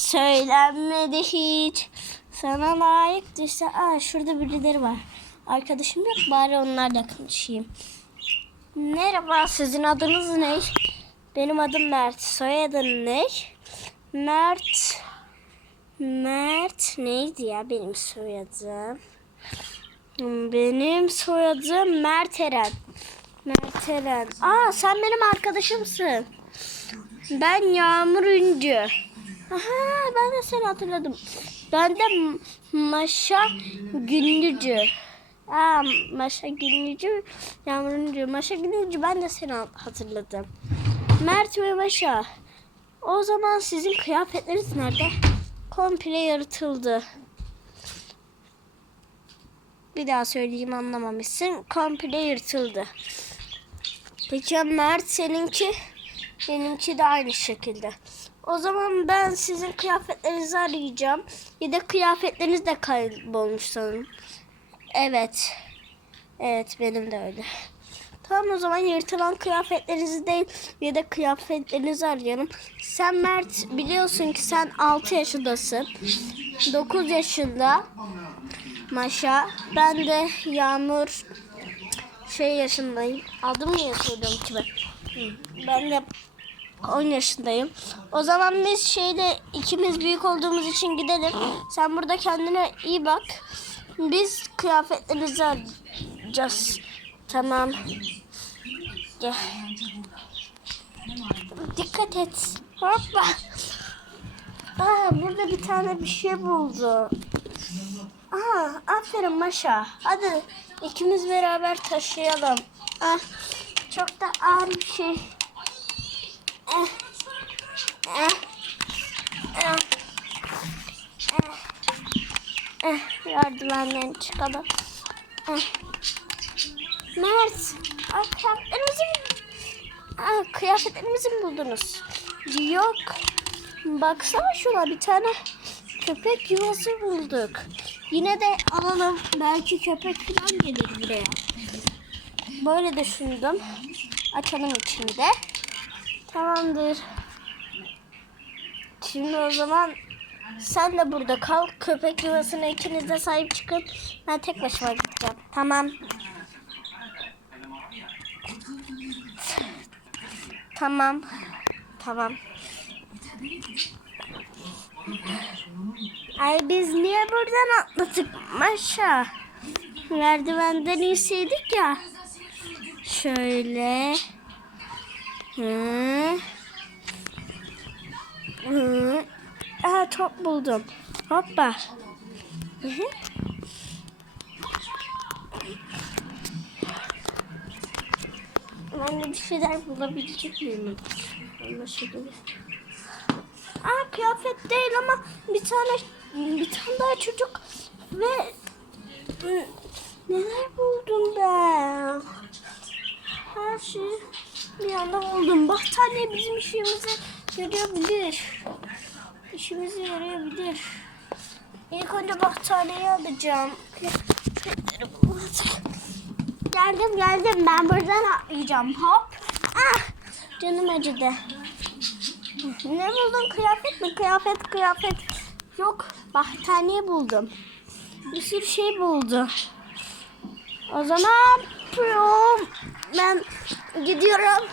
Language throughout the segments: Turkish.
söylenmedi hiç. Sana layık düşse. Aa şurada birileri var. Arkadaşım yok bari onlarla konuşayım. Merhaba sizin adınız ne? Benim adım Mert. Soyadın ne? Mert. Mert neydi ya benim soyadım? Benim soyadım Mert Eren. Mert Eren. Aa sen benim arkadaşımsın. Ben Yağmur Üncü. Aha ben de seni hatırladım. Ben de Maşa Günlücü. Aa Maşa Günlücü, Yağmur Üncü. Maşa Günlücü ben de seni hatırladım. Mert ve Maşa. O zaman sizin kıyafetleriniz nerede? Komple yaratıldı. Bir daha söyleyeyim anlamamışsın. Komple yırtıldı. Peki Mert seninki? Benimki de aynı şekilde. O zaman ben sizin kıyafetlerinizi arayacağım. Ya da kıyafetleriniz de kaybolmuş sanırım. Evet. Evet benim de öyle. Tamam o zaman yırtılan kıyafetlerinizi değil ya da kıyafetlerinizi arayalım. Sen Mert biliyorsun ki sen 6 yaşındasın. 9 yaşında Maşa. Ben de Yağmur şey yaşındayım. Adımı niye söylüyorum ki ben? Ben de 10 yaşındayım. O zaman biz şeyde ikimiz büyük olduğumuz için gidelim. Sen burada kendine iyi bak. Biz kıyafetlerimizi alacağız. Tamam. Gel. Dikkat et. Hoppa. Aa, burada bir tane bir şey buldu. Aa, aferin Maşa. Hadi ikimiz beraber taşıyalım. Ah, çok da ağır bir şey. Eh, eh, eh, eh, Yardımenden çıkalım. Eh. Mert, aa, kıyafetlerimizi mi, aa, kıyafetlerimizi mi buldunuz? Yok. Baksana şuna bir tane köpek yuvası bulduk. Yine de alalım. Belki köpek falan gelir buraya. Böyle düşündüm. Açalım içinde. Tamamdır. Şimdi o zaman sen de burada kal. Köpek yuvasına ikiniz de sahip çıkın. Ben tek başıma gideceğim. Tamam. Tamam. Tamam. Ay biz niye buradan atladık Maşa? Merdivenden inseydik ya. Şöyle. Hı. Hı. Aha top buldum. Hoppa. Hı hı. Ben de bir şeyler bulabilecek miyim? Anlaşılıyor. Aa kıyafet değil ama bir tane bir tane daha çocuk ve neler buldum ben? Her şeyi bir anda buldum. Battaniye bizim işimize yarayabilir. İşimize yarayabilir. İlk önce battaniyeyi alacağım. Geldim geldim ben buradan atlayacağım. Hop. Ah canım acıdı. Ne buldun? Kıyafet mi? Kıyafet, kıyafet. Yok. Battaniye buldum. Bir sürü şey buldu. O zaman prom. Ben gidiyorum.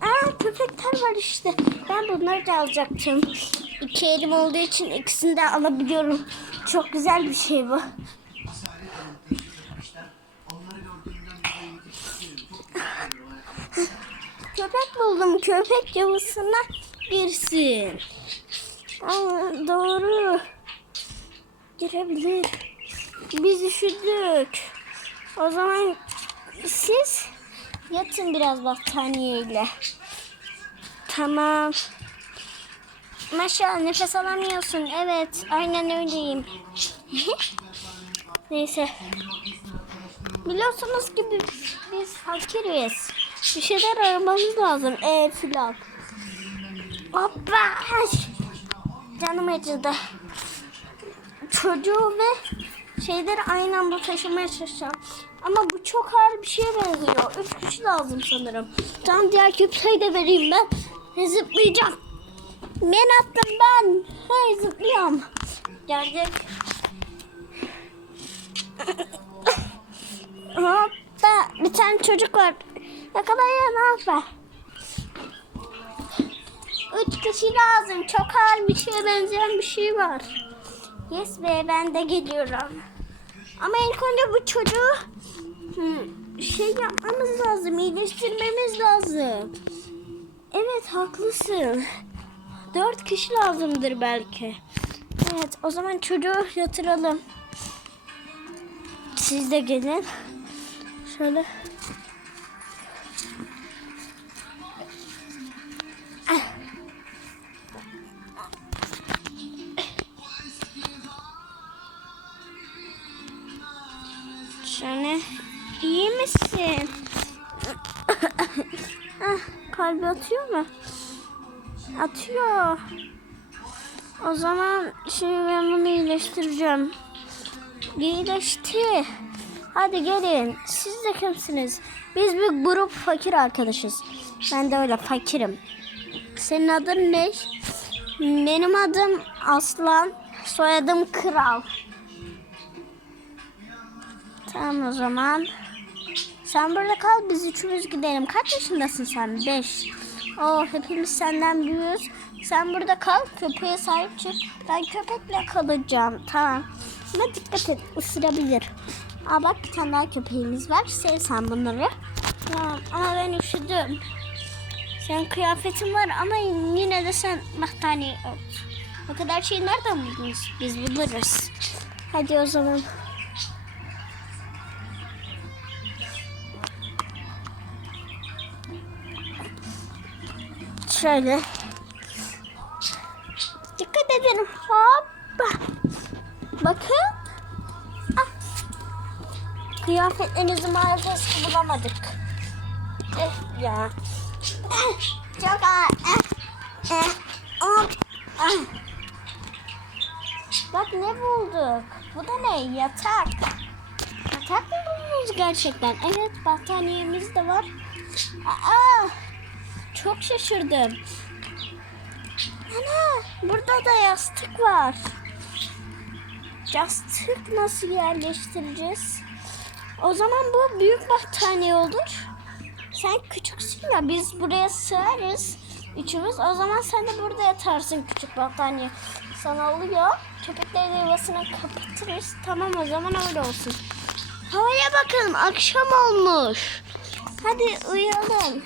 Aa köpekler var işte. Ben bunları da alacaktım. İki elim olduğu için ikisini de alabiliyorum. Çok güzel bir şey bu. Köpek buldum. Köpek yuvasına girsin. Aa, doğru. Girebilir. Biz üşüdük. O zaman siz yatın biraz battaniyeyle. Tamam. Maşallah nefes alamıyorsun. Evet aynen öyleyim. Neyse. Biliyorsunuz ki biz, biz fakiriz. Bir şeyler aramamız lazım. Ev filan. Hoppa. Canım acıdı. Çocuğu ve şeyleri aynı anda taşımaya çalışacağım. Ama bu çok ağır bir şeye benziyor. Üç kişi lazım sanırım. Tamam diğer köpeği de vereyim ben. Zıplayacağım. Ben attım ben. Hey zıplıyorum. Gelecek. Hoppa. Bir tane çocuk var. Yakalayın hoppa. Üç kişi lazım. Çok ağır bir şeye benzeyen bir şey var. Yes be ben de geliyorum. Ama ilk önce bu çocuğu hmm, şey yapmamız lazım. iyileştirmemiz lazım. Evet haklısın. Dört kişi lazımdır belki. Evet o zaman çocuğu yatıralım. Siz de gelin. Şöyle. Kalbi atıyor mu? Atıyor. O zaman şimdi ben bunu iyileştireceğim. İyileşti. Hadi gelin. Siz de kimsiniz? Biz bir grup fakir arkadaşız. Ben de öyle fakirim. Senin adın ne? Benim adım Aslan. Soyadım Kral. Tamam o zaman. Sen burada kal biz üçümüz gidelim. Kaç yaşındasın sen? Beş. Oo hepimiz senden büyüğüz. Sen burada kal köpeğe sahip çık. Ben köpekle kalacağım. Tamam. Ama dikkat et ısırabilir. Aa bak bir tane daha köpeğimiz var. Sev sen bunları. Tamam ama ben üşüdüm. Sen kıyafetin var ama yine de sen battaniye. O kadar şeyi nereden buldunuz? Biz buluruz. Hadi o zaman. Şöyle. Dikkat edin. Hoppa. Bakın. Ah. Kıyafetlerinizi maalesef bulamadık. Eh ya. Eh, çok ağır. Eh, eh, hop. Ah. Bak ne bulduk. Bu da ne? Yatak. Yatak mı buldunuz gerçekten? Evet battaniyemiz de var. Aa, çok şaşırdım. Ana burada da yastık var. Yastık nasıl yerleştireceğiz? O zaman bu büyük battaniye olur. Sen küçüksün ya biz buraya sığarız. Üçümüz o zaman sen de burada yatarsın küçük battaniye. Sana oluyor. Köpekleri de yuvasına kapatırız. Tamam o zaman öyle olsun. Havaya bakın akşam olmuş. Hadi uyuyalım.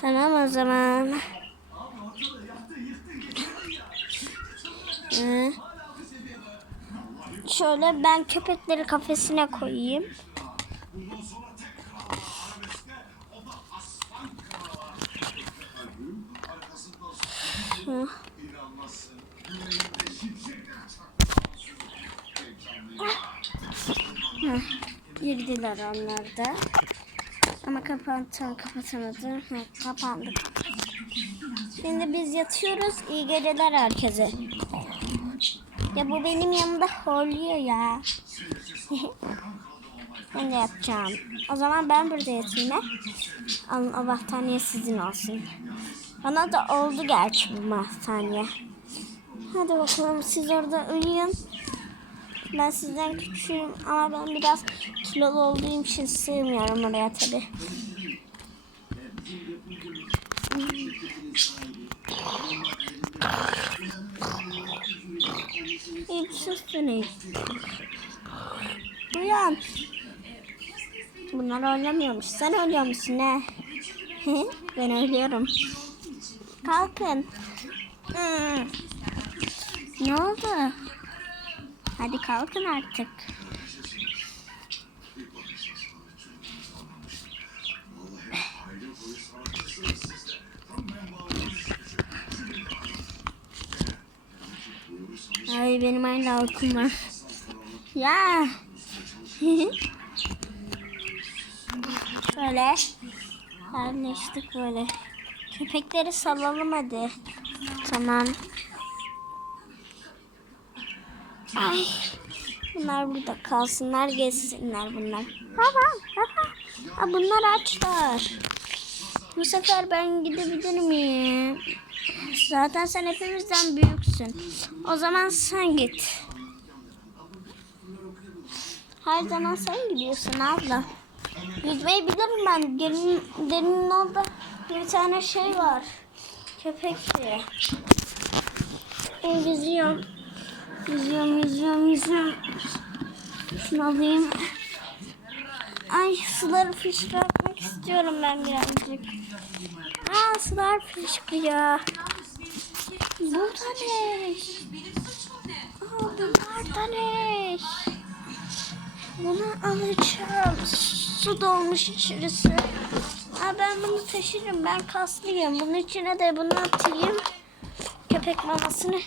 Tamam o zaman. Ee, şöyle ben köpekleri kafesine koyayım. Girdiler onlar da. Ama kapattım, kapatamadım. Hı, kapandı. Şimdi biz yatıyoruz. İyi geceler herkese. Ya bu benim yanımda horluyor ya. ben de yatacağım. O zaman ben burada yatayım ha. Alın o battaniye sizin olsun. Bana da oldu gerçi bu battaniye. Hadi bakalım siz orada uyuyun. Ben sizden küçüğüm ama ben biraz kilolu olduğum için sığmıyorum oraya tabi. Susun Uyan. Bunlar oynamıyormuş. Sen oynuyor musun ne? ben ölüyorum. Kalkın. Hmm. Ne oldu? Hadi kalkın artık. Ay benim aynı uykum var. Ya. Şöyle. Yerleştik böyle. Köpekleri salalım hadi. Tamam. Ay. Bunlar burada kalsınlar gezsinler bunlar. Ha, ha, ha, bunlar açlar. Bu sefer ben gidebilir miyim? Zaten sen hepimizden büyüksün. O zaman sen git. Her zaman sen gidiyorsun abla. Yüzmeyi bilirim ben. Derin, derinin orada bir tane şey var. Köpek şeyi. Ben yüzüyorum. Yüzüyorum, yüzüyorum, yüzüyorum. Şunu alayım. Ay suları fışkırtmak istiyorum ben birazcık. Aa sular fışkırıyor. Burada ne? Aa bunlarda ne? Bunu alacağım. Su dolmuş içerisi. Aa, ben bunu taşırım. Ben kaslıyım. Bunun içine de bunu atayım. Köpek mamasını.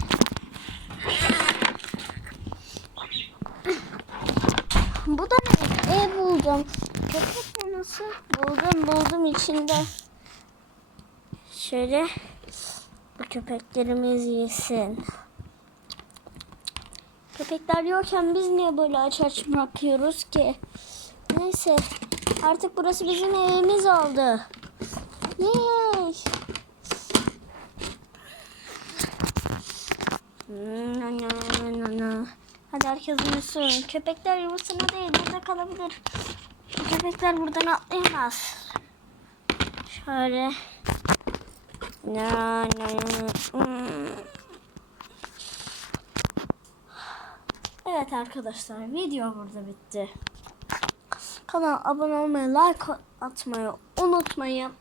Bu da buldum. Köpek maması buldum buldum içinde. Şöyle bu köpeklerimiz yesin. Köpekler yokken biz niye böyle aç aç bırakıyoruz ki? Neyse artık burası bizim evimiz oldu. Yay! Hadi herkes uyusun. Köpekler yuvasına değil burada kalabilir. Köpekler buradan atlayamaz. Şöyle. Na, na. Evet arkadaşlar video burada bitti. Kanala abone olmayı, like atmayı unutmayın.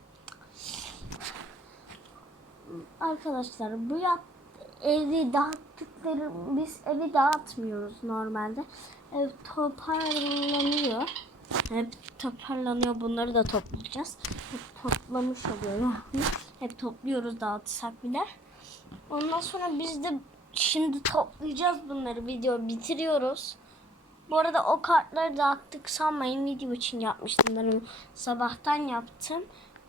Arkadaşlar bu yap evi dağıttıkları biz evi dağıtmıyoruz normalde. Ev toparlanıyor. Hep toparlanıyor. Bunları da toplayacağız. Hep toplamış oluyor. Hep topluyoruz dağıtsak bile. Ondan sonra biz de şimdi toplayacağız bunları. Video bitiriyoruz. Bu arada o kartları dağıttık sanmayın. Video için yapmıştım. Ben sabahtan yaptım.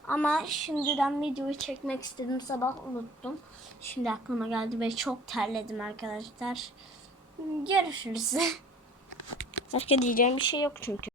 Ama şimdiden videoyu çekmek istedim. Sabah unuttum. Şimdi aklıma geldi ve çok terledim arkadaşlar. Görüşürüz. Başka diyeceğim bir şey yok çünkü.